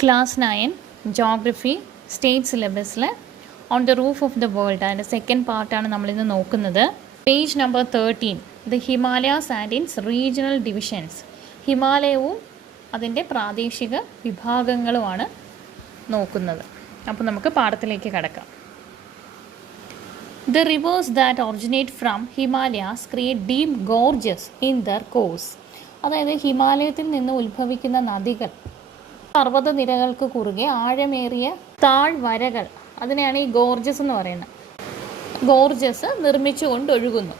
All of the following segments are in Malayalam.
ക്ലാസ് 9 ജോഗ്രഫി സ്റ്റേറ്റ് സിലബസിൽ on the roof of the world അതിൻ്റെ സെക്കൻഡ് പാർട്ടാണ് നമ്മളിന്ന് നോക്കുന്നത്. Page number 13 the Himalayas and its regional divisions. ഹിമാലയവും അതിൻ്റെ പ്രാദേശിക വിഭാഗങ്ങളുമാണ് നോക്കുന്നത്. അപ്പോൾ നമുക്ക് പാഠത്തിലേക്ക് കടക്കാം. The rivers that originate from Himalayas create deep gorges in their course. അതായത് ഹിമാലയത്തിൽ നിന്ന് ഉത്ഭവിക്കുന്ന നദികൾ പർവ്വതനിരകൾക്ക് കുറുകെ ആഴമേറിയ താഴ്വരകൾ, അതിനെയാണ് ഈ ഗോർജസ് എന്ന് പറയുന്നത്. ഗോർജസ് നിർമ്മിച്ചുകൊണ്ട് ഒഴുകുന്നു.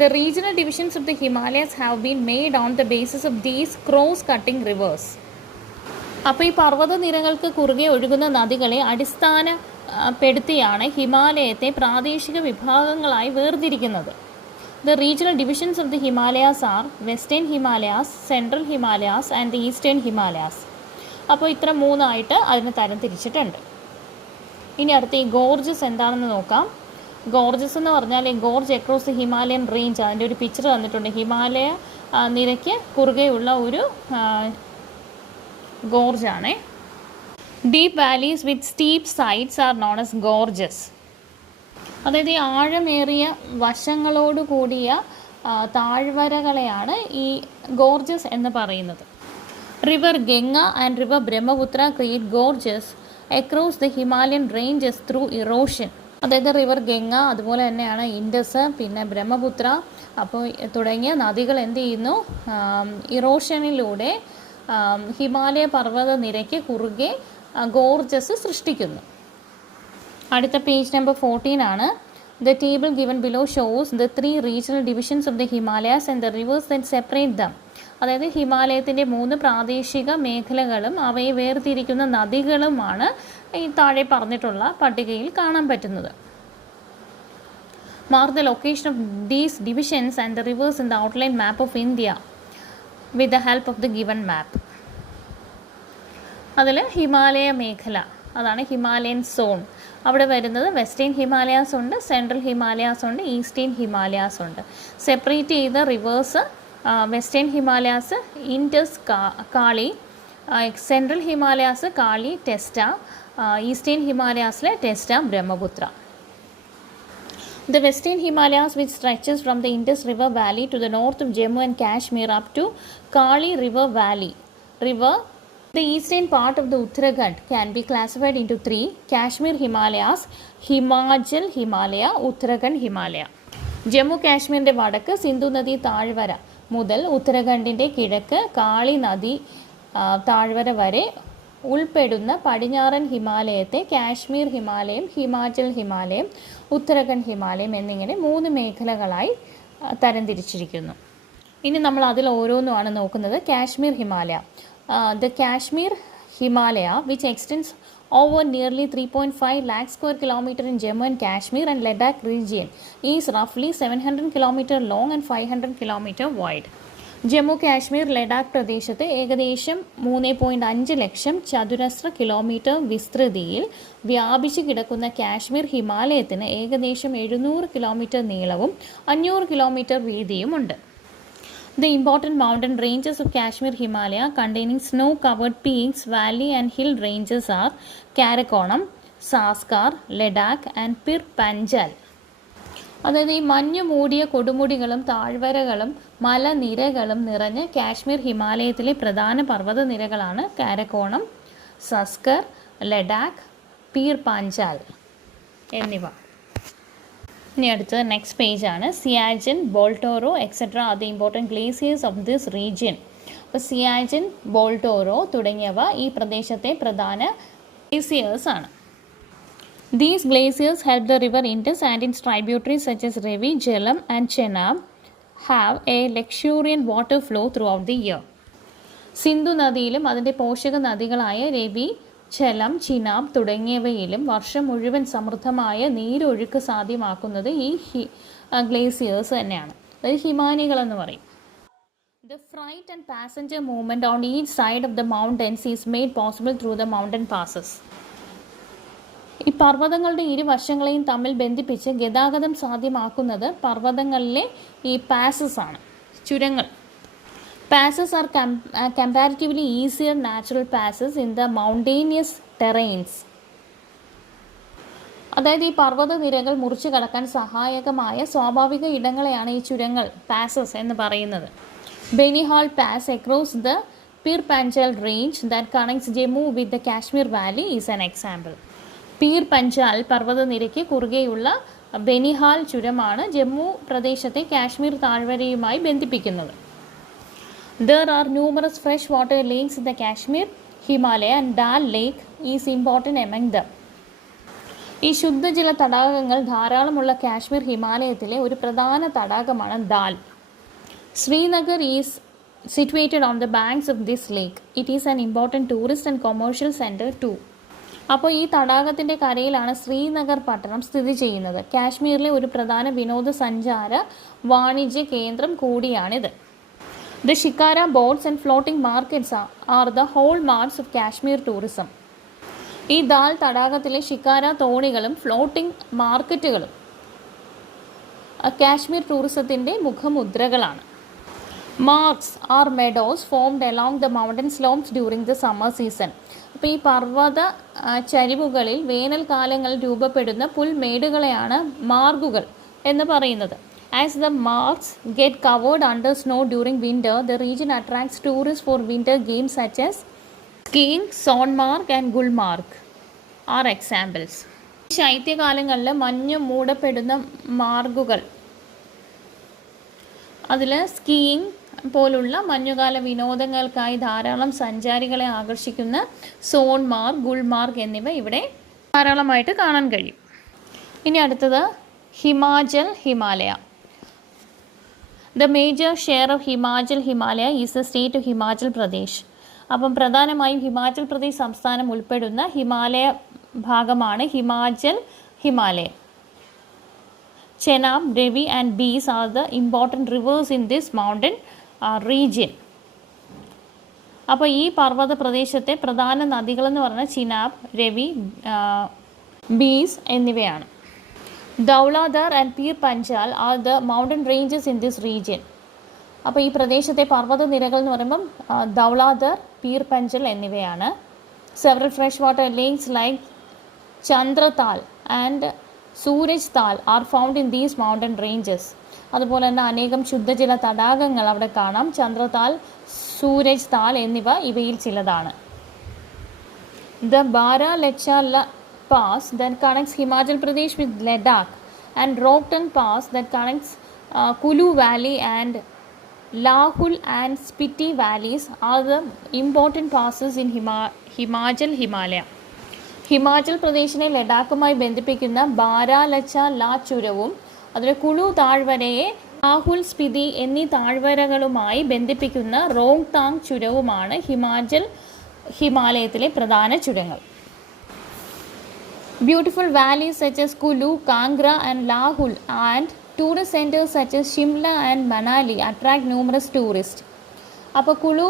The regional divisions of the Himalayas have been made on the basis of these cross-cutting rivers. അപ്പോൾ ഈ പർവ്വതനിരകൾക്ക് കുറുകെ ഒഴുകുന്ന നദികളെ അടിസ്ഥാനപ്പെടുത്തിയാണ് ഹിമാലയത്തെ പ്രാദേശിക വിഭാഗങ്ങളായി വേർതിരിക്കുന്നത്. The regional divisions of the Himalayas are Western Himalayas, Central Himalayas and the Eastern Himalayas. അപ്പോൾ ഇത്ര മൂന്നായിട്ട് അതിനെ തരം തിരിച്ചിട്ടുണ്ട്. ഇനി അടുത്ത ഈ ഗോർജസ് എന്താണെന്ന് നോക്കാം. ഗോർജസ് എന്ന് പറഞ്ഞാൽ ഈ gorge across the Himalayan range, അതിൻ്റെ ഒരു പിക്ചർ തന്നിട്ടുണ്ട്. ഹിമാലയ നിരയ്ക്ക് കുറുകെയുള്ള ഒരു ഗോർജാണ്. Deep valleys with steep sides are known as gorges. അതായത് ഈ ആഴമേറിയ വശങ്ങളോട് കൂടിയ താഴ്വരകളെയാണ് ഈ ഗോർജസ് എന്ന് പറയുന്നത്. River Ganga and river Brahmaputra create Gorges across the Himalayan ranges through erosion. അതായത് റിവർ ഗംഗ, അതുപോലെ തന്നെയാണ് ഇൻഡസ്, പിന്നെ ബ്രഹ്മപുത്ര, അപ്പോൾ തുടങ്ങിയ നദികൾ എന്ത് ചെയ്യുന്നു, ഇറോഷനിലൂടെ ഹിമാലയ പർവ്വത നിരയ്ക്ക് കുറുകെ ഗോർജസ് സൃഷ്ടിക്കുന്നു. അടുത്ത പേജ് നമ്പർ 14 ആണ്. The table given below shows the 3 regional divisions of the Himalayas and the rivers that separate them. അതായത് ഹിമാലയത്തിൻ്റെ 3 പ്രാദേശിക മേഖലകളും അവയെ വേർതിരിക്കുന്ന നദികളുമാണ് ഈ താഴെ പറഞ്ഞിട്ടുള്ള പട്ടികയിൽ കാണാൻ പറ്റുന്നത്. Mark the location of these divisions and the rivers in the outline map of India with the help of the given map. അതിൽ ഹിമാലയ മേഖല, അതാണ് ഹിമാലയൻ സോൺ. അവിടെ വരുന്നത് വെസ്റ്റേൺ ഹിമാലയാസ് ഉണ്ട്, സെൻട്രൽ ഹിമാലയാസ് ഉണ്ട്, ഈസ്റ്റേൺ ഹിമാലയാസ് ഉണ്ട്. സെപ്പറേറ്റ് ചെയ്ത rivers western Himalayas Indus, Kali, central Himalayas Kali, Teesta, eastern ഹിമാലയാസിലെ Teesta, Brahmaputra. The Western Himalayas, which stretches from the Indus River Valley to the north of Jammu and Kashmir up to Kali River Valley. The eastern part of the Uttarakhand can be classified into 3: Kashmir Himalayas, Himachal Himalaya, Uttarakhand Himalaya. Jammu കാശ്മീരിൻ്റെ വടക്ക് സിന്ധു നദി താഴ്വര മുതൽ ഉത്തരാഖണ്ഡിൻ്റെ കിഴക്ക് കാളി നദി താഴ്വര വരെ ഉൾപ്പെടുന്ന പടിഞ്ഞാറൻ ഹിമാലയത്തെ കാശ്മീർ ഹിമാലയം, ഹിമാചൽ ഹിമാലയം, ഉത്തരാഖണ്ഡ് ഹിമാലയം എന്നിങ്ങനെ 3 മേഖലകളായി തരംതിരിച്ചിരിക്കുന്നു. ഇനി നമ്മൾ അതിൽ ഓരോന്നുമാണ് നോക്കുന്നത്. Kashmir Himalaya. The Kashmir Himalaya, which extends over nearly 3.5 lakh square kilometer in Jammu and Kashmir and Ladakh region, is roughly 700 km long and 500 km wide. Jammu Kashmir Ladakh പ്രദേശത്ത് ഏകദേശം 3.5 ലക്ഷം ചതുരശ്ര കിലോമീറ്റർ വിസ്തൃതിയിൽ വ്യാപിച്ചു കിടക്കുന്ന കാശ്മീർ ഹിമാലയത്തിന് ഏകദേശം 700 കിലോമീറ്റർ നീളവും 500 kilometre വീതിയുമുണ്ട്. The important mountain ranges of Kashmir Himalaya containing snow-covered peaks, valley and hill ranges are Karakoram, Saskar, Ladakh and Pir Panjal. അതായത് ഈ മഞ്ഞു മൂടിയ കൊടുമുടികളും താഴ്വരകളും മലനിരകളും നിറഞ്ഞ കാശ്മീർ ഹിമാലയത്തിലെ പ്രധാന പർവ്വത നിരകളാണ് കാരക്കോണം, സസ്കർ, ലഡാക്ക്, പീർ പാഞ്ചാൽ എന്നിവ. ഇനി അടുത്തത് നെക്സ്റ്റ് പേജാണ്. Siachen, Baltoro etcetera are the important glaciers of this region. അപ്പോൾ സിയാച്ചിൻ, ബോൾട്ടോറോ തുടങ്ങിയവ ഈ പ്രദേശത്തെ പ്രധാന ഗ്ലേസിയേഴ്സ് ആണ്. These glaciers help the river Indus and its tributaries such as Ravi, Jhelum and Chenab have a luxuriant water flow throughout the year. Sindhu നദിയിലും അതിൻ്റെ പോഷക നദികളായ രവി, ഝലം, ചിനാബ് തുടങ്ങിയവയിലും വർഷം മുഴുവൻ സമൃദ്ധമായ നീരൊഴുക്ക് സാധ്യമാക്കുന്നത് ഈ ഗ്ലേസിയേഴ്സ് തന്നെയാണ്. അതായത് ഹിമാനികളെന്ന് പറയും. The freight and passenger movement on each side of the mountains is made possible through the mountain passes. ഈ പർവ്വതങ്ങളുടെ ഇരുവശങ്ങളെയും തമ്മിൽ ബന്ധിപ്പിച്ച് ഗതാഗതം സാധ്യമാക്കുന്നത് പർവ്വതങ്ങളിലെ ഈ പാസസ് ആണ്, ചുരങ്ങൾ. Passes are comparatively easier natural passes in the mountainous terrains. അതായത് ഈ പർവ്വതനിരകൾ മുറിച്ചു കടക്കാൻ സഹായകമായ സ്വാഭാവിക ഇടങ്ങളെയാണ് ഈ ചുരങ്ങൾ പാസസ് എന്ന് പറയുന്നത്. Banihal pass across the Pir Panjal range that connects Jammu with the Kashmir valley is an example. Pir Panjal പർവ്വതനിരയ്ക്ക് കുറുകെയുള്ള ബെനിഹാൽ ചുരമാണ് ജമ്മു പ്രദേശത്തെ കാശ്മീർ താഴ്വരയുമായി ബന്ധിപ്പിക്കുന്നത്. There are numerous freshwater lakes in the Kashmir, Himalaya, and Dal Lake is important among them. ഈ ശുദ്ധജല തടാകങ്ങൾ ധാരാളമുള്ള കാശ്മീർ ഹിമാലയത്തിലെ ഒരു പ്രധാന തടാകമാണ് Dal. Srinagar is situated on the banks of this lake. It is an important tourist and commercial center too. അപ്പോൾ ഈ തടാകത്തിൻ്റെ കരയിലാണ് ശ്രീനഗർ പട്ടണം സ്ഥിതി ചെയ്യുന്നത്. കാശ്മീരിലെ ഒരു പ്രധാന വിനോദസഞ്ചാര വാണിജ്യ കേന്ദ്രം കൂടിയാണിത്. The shikara boats and floating markets are the hallmarks of Kashmir tourism. ഈ ദാൽ തടാകത്തിലെ ഷിക്കാര തോണികളും ഫ്ലോട്ടിംഗ് മാർക്കറ്റുകളും കാശ്മീർ ടൂറിസത്തിൻ്റെ മുഖമുദ്രകളാണ്. Margs are meadows formed along the mountain slopes during the summer season. അപ്പോൾ ഈ പർവ്വത ചരിവുകളിൽ വേനൽക്കാലങ്ങളിൽ രൂപപ്പെടുന്ന പുൽമേടുകളെയാണ് മാർഗുകൾ എന്ന് പറയുന്നത്. As the marks get covered under snow during winter, the region attracts tourists for winter games such as skiing. Sonmarg and Gulmarg are examples. ശൈത്യകാലങ്ങളിൽ മഞ്ഞ് മൂടപ്പെടുന്ന മാർഗുകൾ, അതിൽ സ്കീയിങ് പോലുള്ള മഞ്ഞുകാല വിനോദങ്ങൾക്കായി ധാരാളം സഞ്ചാരികളെ ആകർഷിക്കുന്ന സോൺമാർഗ്, ഗുൽമാർഗ് എന്നിവ ഇവിടെ ധാരാളമായിട്ട് കാണാൻ കഴിയും. ഇനി അടുത്തത് Himalaya. The major share of Himalaya is the state of Himachal Pradesh. അപ്പം പ്രധാനമായും ഹിമാചൽ പ്രദേശ് സംസ്ഥാനം ഉൾപ്പെടുന്ന ഹിമാലയ ഭാഗമാണ് Himalaya. Chenab, Ravi and Beas are the important rivers in this mountain region. അപ്പോൾ ഈ പർവ്വത പ്രദേശത്തെ പ്രധാന നദികളെന്ന് പറഞ്ഞാൽ ചിനാബ്, രവി, ബീസ് എന്നിവയാണ്. Dhauladhar and Pir Panjal are the mountain ranges in this region. അപ്പോൾ ഈ പ്രദേശത്തെ പർവ്വത നിരകൾ എന്ന് പറയുമ്പം ദൗലാധർ, പീർ പഞ്ചൽ എന്നിവയാണ്. Several fresh water lakes like Chandratal and Suraj Tal are found in these mountain ranges. അതുപോലെ തന്നെ അനേകം ശുദ്ധജല തടാകങ്ങൾ അവിടെ കാണാം. ചന്ദ്രതാൽ, സൂരജ് താൽ എന്നിവ ഇവയിൽ ചിലതാണ്. The Baralacha La Pass that connects Himachal Pradesh with Ladakh and Rohtang Pass that connects Kulu Valley and Lahul and Spiti valleys are the important passes in Himalaya. Himachal പ്രദേശിനെ ലഡാക്കുമായി ബന്ധിപ്പിക്കുന്ന ബാരാലച്ചാല ചുരവും അതിലെ കുളു താഴ്വരയെ ലാഹുൽ, സ്പിതി എന്നീ താഴ്വരകളുമായി ബന്ധിപ്പിക്കുന്ന റോങ്താങ് ചുരവുമാണ് ഹിമാലയത്തിലെ പ്രധാന ചുരങ്ങൾ. Beautiful valleys such as Kulu, Kangra and Lahul and tourist centers such as Shimla and Manali attract numerous tourists. അപ്പോൾ കുളു,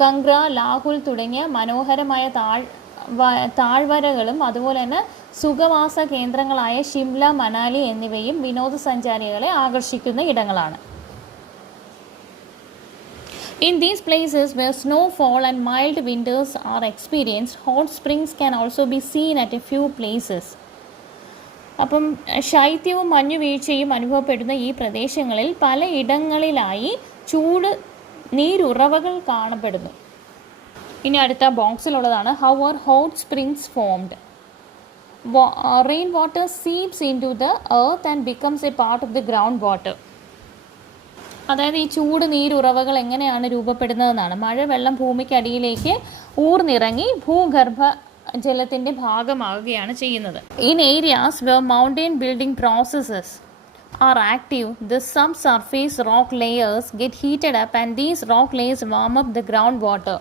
കംഗ്ര, ലാഹുൽ തുടങ്ങിയ മനോഹരമായ താഴ്വരകളും അതുപോലെ തന്നെ സുഖവാസ കേന്ദ്രങ്ങളായ ഷിംല, മനാലി എന്നിവയും വിനോദസഞ്ചാരികളെ ആകർഷിക്കുന്ന ഇടങ്ങളാണ്. In these places where snowfall and mild winters are experienced, hot springs can also be seen at a few places. അപ്പം ശൈത്യവും മഞ്ഞുവീഴ്ചയും അനുഭവപ്പെടുന്ന ഈ പ്രദേശങ്ങളിൽ പല ഇടങ്ങളിലായി ചൂട് നീരുറവകൾ കാണപ്പെടുന്നു. ഇനി അടുത്ത ബോക്സിലുള്ളതാണ് how are hot springs formed. Rain water seeps into the earth and becomes a part of the groundwater. അതായത് ഈ ചൂട് നീരുറവകൾ എങ്ങനെയാണ് രൂപപ്പെടുന്നതെന്നാണ്. മഴവെള്ളം ഭൂമിക്കടിയിലേക്ക് ഊർന്നിറങ്ങി ഭൂഗർഭ ജലത്തിൻ്റെ ഭാഗമാവുകയാണ് ചെയ്യുന്നത്. In areas where mountain building processes are active, the subsurface rock layers get heated up and these rock layers warm up the groundwater.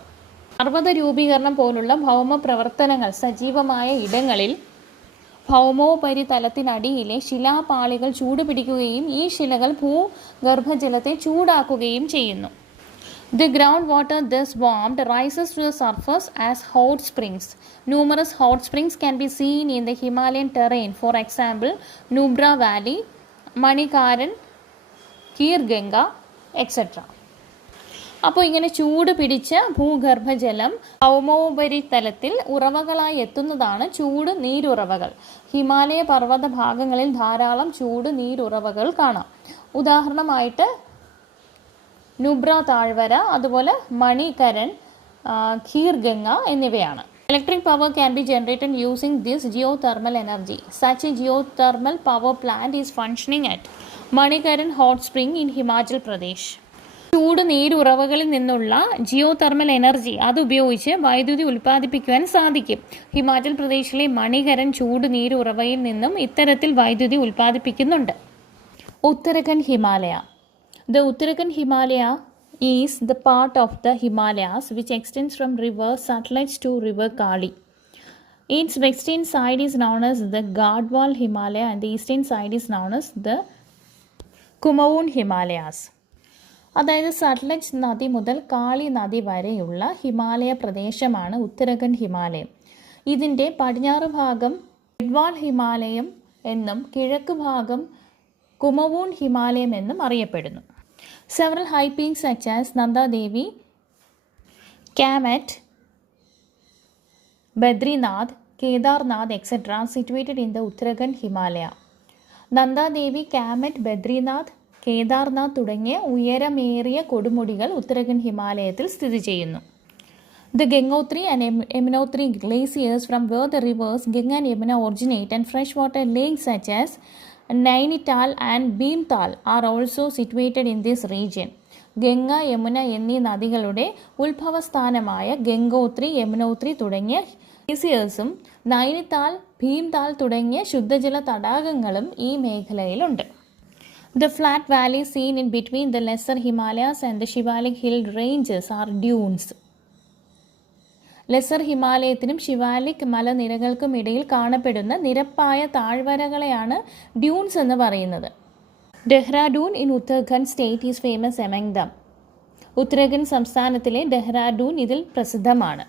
പർവ്വത രൂപീകരണം പോലുള്ള ഭൗമ പ്രവർത്തനങ്ങൾ സജീവമായ ഇടങ്ങളിൽ ഭൗമോപരിതലത്തിനടിയിലെ ശിലാപാളികൾ ചൂടുപിടിക്കുകയും ഈ ശിലകൾ ഭൂഗർഭജലത്തെ ചൂടാക്കുകയും ചെയ്യുന്നു. The groundwater thus warmed rises to the surface as hot springs. Numerous hot springs can be seen in the Himalayan terrain. For example, Nubra Valley, Manikaran, Kir Ganga, etc. അപ്പോൾ ഇങ്ങനെ ചൂട് പിടിച്ച ഭൂഗർഭജലം ഭൗമോപരിതലത്തിൽ ഉറവകളായി എത്തുന്നതാണ് ചൂട് നീരുറവകൾ. ഹിമാലയ പർവ്വത ഭാഗങ്ങളിൽ ധാരാളം ചൂട് നീരുറവകൾ കാണാം. ഉദാഹരണമായിട്ട് നുബ്ര താഴ്വര, അതുപോലെ മണികരൺ, ഖീർഗംഗ എന്നിവയാണ്. Electric power can be generated using this geothermal energy. Such a geothermal power plant is functioning at Manikaran Hot Spring in Himachal Pradesh. ചൂട് നീരുറവകളിൽ നിന്നുള്ള ജിയോ തെർമൽ എനർജി അതുപയോഗിച്ച് വൈദ്യുതി ഉൽപ്പാദിപ്പിക്കുവാൻ സാധിക്കും. ഹിമാചൽ പ്രദേശിലെ മണികരൻ ചൂട് നീരുറവയിൽ നിന്നും ഇത്തരത്തിൽ വൈദ്യുതി ഉൽപ്പാദിപ്പിക്കുന്നുണ്ട്. Uttarakhand Himalaya. The Uttarakhand Himalaya is the part of the Himalayas which extends from river Satluj to river Kali. Its western side is known as the Garhwal Himalaya and the eastern side is known as the Kumaon Himalayas. അതായത് സത്ലജ് നദി മുതൽ കാളി നദി വരെയുള്ള ഹിമാലയ പ്രദേശമാണ് ഉത്തരാഖണ്ഡ് ഹിമാലയം. ഇതിൻ്റെ പടിഞ്ഞാറ് ഭാഗം ഗഡ്വാൾ ഹിമാലയം എന്നും കിഴക്ക് ഭാഗം കുമവൂൺ ഹിമാലയം എന്നും അറിയപ്പെടുന്നു. Several high peaks such as Nanda Devi, Kamet, Badrinath, Kedarnath, etc. are situated in the Uttarakhand Himalaya. Nanda Devi, Kamet, Badrinath, Kedarnath തുടങ്ങിയ ഉയരമേറിയ കൊടുമുടികൾ ഉത്തരാഖണ്ഡ് ഹിമാലയത്തിൽ സ്ഥിതി ചെയ്യുന്നു. The Gangotri and Yamunotri glaciers from where the rivers Ganga and Yamuna originate and freshwater lakes such as Nainital and Bhimtal are also situated in this region. Ganga, Yamuna എന്നീ നദികളുടെ ഉത്ഭവസ്ഥാനമായ ഗംഗോത്രി, യമുനോത്രി തുടങ്ങിയ ഗ്ലേസിയേഴ്സും നൈനിതാൽ, ഭീംതാൽ തുടങ്ങിയ ശുദ്ധജല തടാകങ്ങളും ഈ മേഖലയിലുണ്ട്. The flat valleys seen in between the lesser Himalayas and the Shivalik hill ranges are dunes. Lesser ഹിമാലയത്തിനും ശിവാലിക് മലനിരകൾക്കും ഇടയിൽ കാണപ്പെടുന്ന നിരപ്പായ താഴ്വരകളെയാണ് ഡ്യൂൺസ് എന്ന് പറയുന്നത്. Dehradun in Uttarakhand state is famous among them. Uttarakhand സംസ്ഥാനത്തിലെ ഡെഹ്റാഡൂൺ ഇതിൽ പ്രസിദ്ധമാണ്.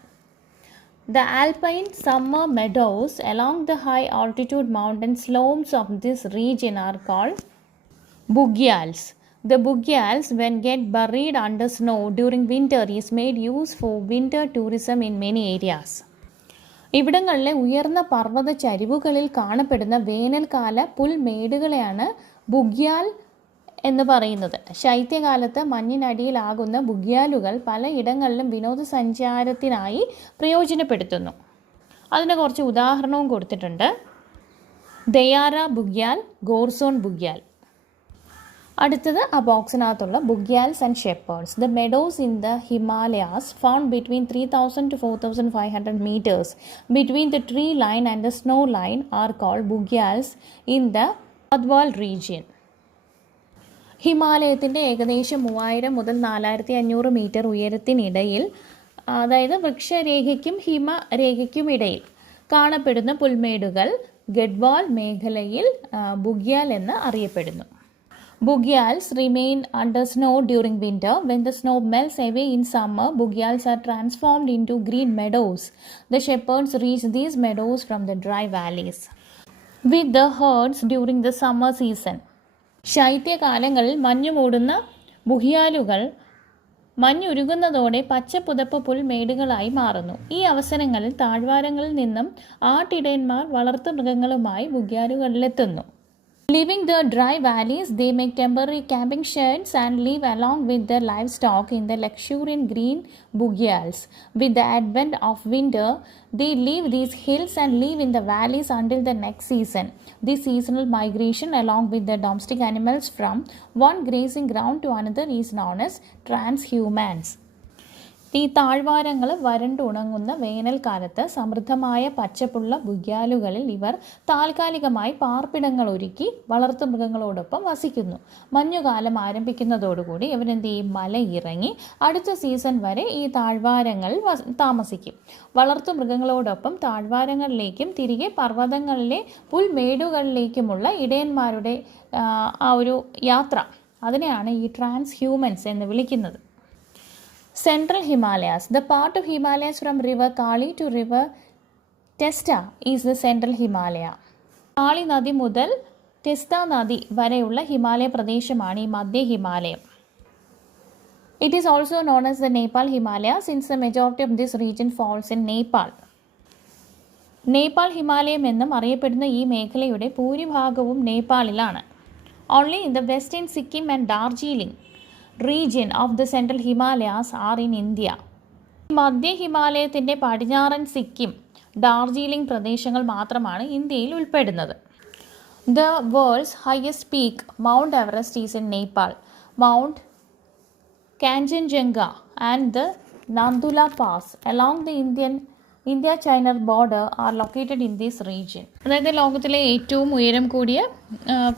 The alpine summer meadows along the high altitude mountain slopes of this region are called bugyals. The bugyals, when get buried under snow during winter, is made use for winter tourism in many areas. ഇവിടങ്ങളിലെ ഉയർന്ന പർവ്വത ചരിവുകളിൽ കാണപ്പെടുന്ന വേനൽക്കാല പുൽമേടുകളെയാണ് ബുഗ്യാൽ എന്ന് പറയുന്നത്. ശൈത്യകാലത്ത് മഞ്ഞിനടിയിലാകുന്ന ബുഗ്യാലുകൾ പലയിടങ്ങളിലും വിനോദസഞ്ചാരത്തിനായി പ്രയോജനപ്പെടുത്തുന്നു. അതിന് കുറച്ച് ഉദാഹരണവും കൊടുത്തിട്ടുണ്ട്. ദയാര ബുഗ്യാൽ, ഗോർസോൺ ബുഗ്യാൽ. അടുത്തത് ആ ബോക്സിനകത്തുള്ള bugyals and shepherds. The meadows in the Himalayas found between 3000 to 4500 meters between the tree line and the snow line are called bugyals in the Garhwal region. ഹിമാലയത്തിൻ്റെ ഏകദേശം 3000 മുതൽ 4500 മീറ്റർ ഉയരത്തിനിടയിൽ, അതായത് വൃക്ഷരേഖയ്ക്കും ഹിമരേഖയ്ക്കും ഇടയിൽ കാണപ്പെടുന്ന പുൽമേടുകൾ ഗഡ്വാൾ മേഖലയിൽ ബുഗ്യാൽ എന്ന് അറിയപ്പെടുന്നു. Bugyals remain under snow during winter. When the snow melts away in summer, bugyals are transformed into green meadows. The shepherds reach these meadows from the dry valleys with the herds during the summer season. ശൈത്യകാലങ്ങളിൽ മഞ്ഞു മൂടുന്ന ബുഗ്യാലുകൾ മഞ്ഞുരുകുന്നതോടെ പച്ചപ്പുതപ്പ് പുൽമേടുകളായി മാറുന്നു. ഈ അവസരങ്ങളിൽ താഴ്വാരങ്ങളിൽ നിന്നും ആട്ടിടയന്മാർ വളർത്തുമൃഗങ്ങളുമായി ബുഗ്യാലുകളിലെത്തുന്നു. Leaving the dry valleys, they make temporary camping sheds and live along with their livestock in the luxuriant green bugyals. With the advent of winter, they leave these hills and live in the valleys until the next season. This seasonal migration along with the domestic animals from one grazing ground to another is known as transhumance. ഈ താഴ്വാരങ്ങൾ വരണ്ടുണങ്ങുന്ന വേനൽക്കാലത്ത് സമൃദ്ധമായ പച്ചപ്പുള്ള ബുഗ്യാലുകളിൽ ഇവർ താൽക്കാലികമായി പാർപ്പിടങ്ങൾ ഒരുക്കി വളർത്തുമൃഗങ്ങളോടൊപ്പം വസിക്കുന്നു. മഞ്ഞുകാലം ആരംഭിക്കുന്നതോടുകൂടി ഇവരെന്ത് ചെയ്യും? മലയിറങ്ങി അടുത്ത സീസൺ വരെ ഈ താഴ്വാരങ്ങളിൽ താമസിക്കും. വളർത്തുമൃഗങ്ങളോടൊപ്പം താഴ്വാരങ്ങളിലേക്കും തിരികെ പർവ്വതങ്ങളിലെ പുൽമേടുകളിലേക്കുമുള്ള ഇടയന്മാരുടെ ആ ഒരു യാത്ര, അതിനെയാണ് ഈ ട്രാൻസ്ഹ്യൂമൻസ് എന്ന് വിളിക്കുന്നത്. Central Himalayas. The part of Himalayas from river Kali to river Testa is the Central Himalaya. കാളി നദി മുതൽ ടെസ്റ്റ നദി വരെയുള്ള ഹിമാലയ പ്രദേശമാണ് ഈ മധ്യ ഹിമാലയം. It is also known as the Nepal Himalaya since the majority of this region falls in Nepal. Nepal ഹിമാലയം എന്നും അറിയപ്പെടുന്ന ഈ മേഖലയുടെ ഭൂരിഭാഗവും നേപ്പാളിലാണ്. Only in the western Sikkim and Darjeeling region of the central Himalayas are in India. മധ്യ ഹിമാലയത്തിൻ്റെ പടിഞ്ഞാറൻ സിക്കിം, ഡാർജിലിംഗ് പ്രദേശങ്ങൾ മാത്രമാണ് ഇന്ത്യയിൽ ഉൾപ്പെടുന്നത്. The world's highest peak Mount Everest is in Nepal. Mount Kanchenjunga and the Nathu La pass along the India-China border are located in this region. അതായത് ലോകത്തിലെ ഏറ്റവും ഉയരം കൂടിയ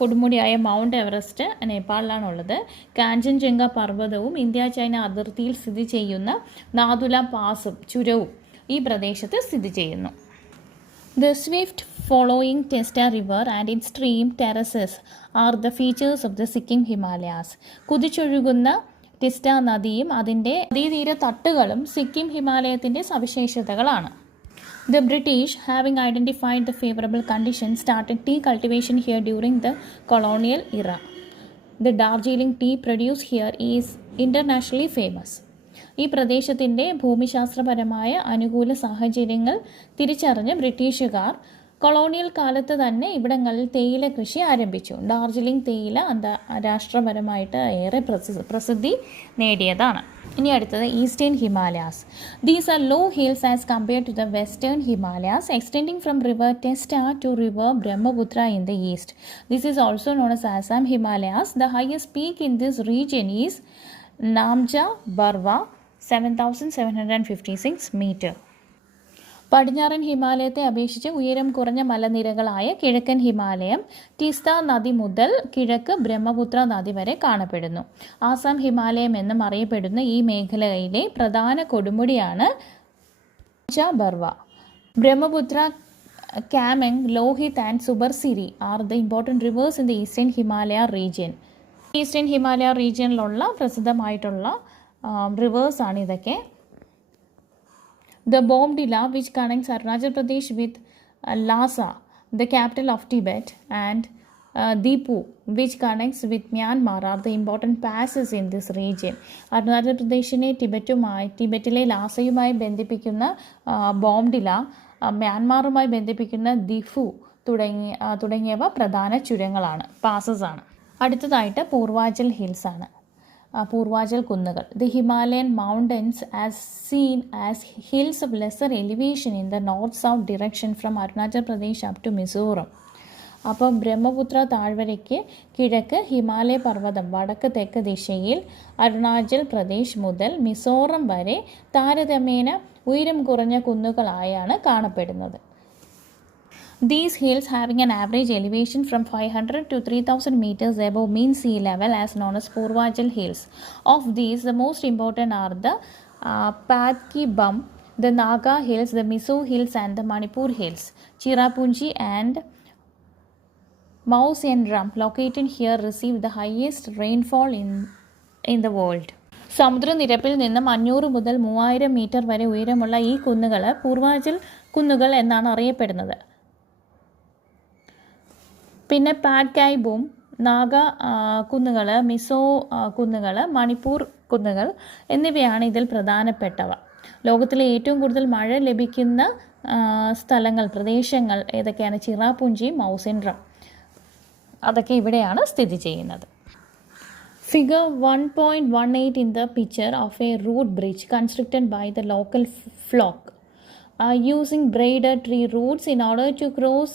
കൊടുമുടിയായ മൗണ്ട് എവറസ്റ്റ് നേപ്പാളിലാണുള്ളത്. കാഞ്ചൻജംഗ പർവ്വതവും ഇന്ത്യ ചൈന അതിർത്തിയിൽ സ്ഥിതി ചെയ്യുന്ന നാഥുല പാസും ചുരവും ഈ പ്രദേശത്ത് സ്ഥിതി ചെയ്യുന്നു. The swift flowing Testa River and its stream terraces are the features of the Sikkim Himalayas. കുതിച്ചൊഴുകുന്ന Teesta നദിയും അതിൻ്റെ നദീതീര തട്ടുകളും സിക്കിം ഹിമാലയത്തിൻ്റെ സവിശേഷതകളാണ്. The British, having identified the favorable conditions, started tea cultivation here during the colonial era. The Darjeeling tea produced here is internationally famous. ഈ പ്രദേശത്തിൻ്റെ ഭൂമിശാസ്ത്രപരമായ അനുകൂല സാഹചര്യങ്ങൾ തിരിച്ചറിഞ്ഞ് ബ്രിട്ടീഷുകാർ കൊളോണിയൽ കാലത്ത് തന്നെ ഇവിടങ്ങളിൽ തേയില കൃഷി ആരംഭിച്ചു. ഡാർജിലിംഗ് തേയില അന്താരാഷ്ട്രപരമായിട്ട് ഏറെ പ്രസിദ്ധി നേടിയതാണ്. ഇനി അടുത്തത് eastern Himalayas. These are low hills as compared to the western Himalayas extending from river Teesta to river Brahmaputra in the east. This is also known as Assam Himalayas. The highest peak in this region is Namcha Barwa 7,756 metre. പടിഞ്ഞാറൻ ഹിമാലയത്തെ അപേക്ഷിച്ച് ഉയരം കുറഞ്ഞ മലനിരകളായ കിഴക്കൻ ഹിമാലയം ടിസ്ത നദി മുതൽ കിഴക്ക് ബ്രഹ്മപുത്ര നദി വരെ കാണപ്പെടുന്നു. ആസാം ഹിമാലയം എന്നും അറിയപ്പെടുന്ന ഈ മേഖലയിലെ പ്രധാന കൊടുമുടിയാണ് Barwa. Brahmaputra, Kameng, Lohit and Subansiri are the important rivers in the eastern Himalaya region. Eastern Himalaya റീജിയനിലുള്ള പ്രസിദ്ധമായിട്ടുള്ള റിവേഴ്സാണ് ഇതൊക്കെ. The Bomdila, which connects Arunachal Pradesh with Lhasa, the capital of Tibet, and Dipu, which connects with Myanmar, are the important passes in this region. Arunachal പ്രദേശിനെ ടിബറ്റിലെ ലാസയുമായി ബന്ധിപ്പിക്കുന്ന ബോംഡില, മ്യാൻമാറുമായി ബന്ധിപ്പിക്കുന്ന ദിഫു തുടങ്ങിയവ പ്രധാന ചുരങ്ങളാണ്, പാസസ് ആണ്. അടുത്തതായിട്ട് പൂർവാചൽ ഹിൽസ് ആണ്. പൂർവാചൽ കുന്നുകൾ. The Himalayan mountains as seen as hills of lesser elevation in the north south direction from Arunachal Pradesh up to Mizoram. അപ്പോൾ ബ്രഹ്മപുത്ര താഴ്വരയ്ക്ക് കിഴക്ക് ഹിമാലയ പർവ്വതം വടക്ക് തെക്ക് ദിശയിൽ അരുണാചൽ പ്രദേശ് മുതൽ മിസോറം വരെ താരതമ്യേന ഉയരം കുറഞ്ഞ കുന്നുകളായാണ് കാണപ്പെടുന്നത്. These hills having an average elevation from 500 to 3,000 meters above mean sea level as known as Purvachal Hills. Of these, the most important are the Patki Bum, the Naga Hills, the Miso Hills and the Manipur Hills. Chirapunji and Mausenram located here receive the highest rainfall in the world. സമുദ്രനിരപ്പിൽ നിന്നും 500 മുതൽ 3000 മീറ്റർ വരെ ഉയരമുള്ള ഈ കുന്നുകൾ പൂർവാചൽ കുന്നുകൾ എന്നാണ് അറിയപ്പെടുന്നത്. പിന്നെ പാറ്റ്കായ് ബൂം, നാഗ കുന്നുകൾ, മിസോ കുന്നുകൾ, മണിപ്പൂർ കുന്നുകൾ എന്നിവയാണ് ഇതിൽ പ്രധാനപ്പെട്ടവ. ലോകത്തിലെ ഏറ്റവും കൂടുതൽ മഴ ലഭിക്കുന്ന സ്ഥലങ്ങൾ, പ്രദേശങ്ങൾ ഏതൊക്കെയാണ്? ചിറാപുഞ്ചിയും മൗസിൻഡ്രം, അതൊക്കെ ഇവിടെയാണ് സ്ഥിതി ചെയ്യുന്നത്. Figure 1.18 in the picture of a root bridge constructed by the local flock using braided tree roots in order to cross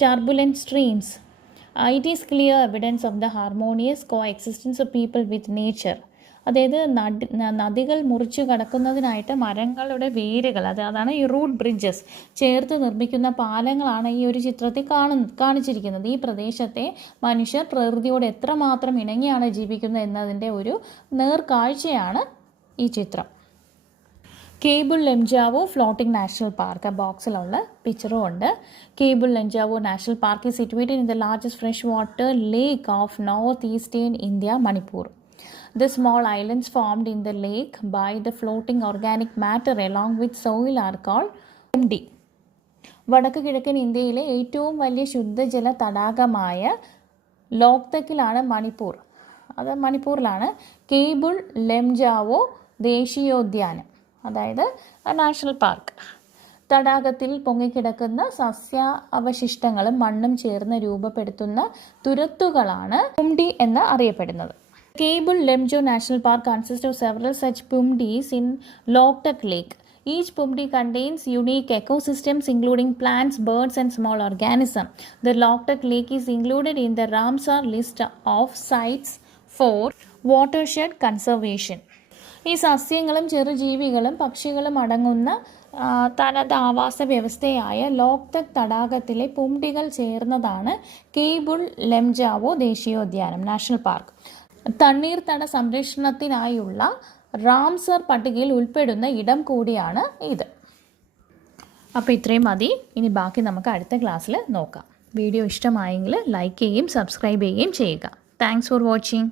turbulent streams. It is clear evidence of the harmonious coexistence of people with nature. അതായത് നദികൾ മുറിച്ചു കടക്കുന്നതിനായിട്ട് മരങ്ങളുടെ വേരുകൾ, അതാണ് ഈ റൂട്ട് ബ്രിഡ്ജസ്, ചേർത്ത് നിർമ്മിക്കുന്ന പാലങ്ങളാണ് ഈ ഒരു ചിത്രത്തിൽ കാണിച്ചിരിക്കുന്നത്. ഈ പ്രദേശത്തെ മനുഷ്യർ പ്രകൃതിയോട് എത്രമാത്രം ഇണങ്ങിയാണ് ജീവിക്കുന്നത് എന്നതിൻ്റെ ഒരു നേർക്കാഴ്ചയാണ് ഈ ചിത്രം. Cable Lamjao floating national park, ആ ബോക്സിലുള്ള പിക്ചറും ഉണ്ട്. Cable Lamjao national park is situated in the largest fresh water lake of north eastern India, Manipur. The small islands formed in the lake by the floating organic matter along with soil are called Kumdi. വടക്ക് കിഴക്കൻ ഇന്ത്യയിലെ ഏറ്റവും വലിയ ശുദ്ധജല തടാകമായ ലോക്തക്കിലാണ് മണിപ്പൂർ അത് മണിപ്പൂരിലാണ്. കേബിൾ ലെംജാവോ ദേശീയോദ്യാനം, അതായത് നാഷണൽ പാർക്ക്. തടാകത്തിൽ പൊങ്ങിക്കിടക്കുന്ന സസ്യ അവശിഷ്ടങ്ങളും മണ്ണും ചേർന്ന് രൂപപ്പെടുത്തുന്ന തുരത്തുകളാണ് പുംഡി എന്ന് അറിയപ്പെടുന്നത്. Keibul Lamjao national park consists of several such pumdis in Loktak Lake. Each pumdi contains unique ecosystems including plants, birds and small organisms. The Loktak Lake is included in the Ramsar list of sites for watershed conservation. ഈ സസ്യങ്ങളും ചെറുജീവികളും പക്ഷികളും അടങ്ങുന്ന തനത് ആവാസ വ്യവസ്ഥയായ ലോക്തക് തടാകത്തിലെ പുംഡികൾ ചേർന്നതാണ് കേബിൾ ലെംജാവോ ദേശീയോദ്യാനം നാഷണൽ പാർക്ക്. തണ്ണീർത്തട സംരക്ഷണത്തിനായുള്ള റാംസർ പട്ടികയിൽ ഉൾപ്പെടുന്ന ഇടം കൂടിയാണ് ഇത്. അപ്പോൾ ഇത്രയും മതി. ഇനി ബാക്കി നമുക്ക് അടുത്ത ക്ലാസ്സിൽ നോക്കാം. വീഡിയോ ഇഷ്ടമായെങ്കിൽ ലൈക്ക് ചെയ്യുകയും സബ്സ്ക്രൈബ് ചെയ്യുകയും ചെയ്യുക. Thanks for watching.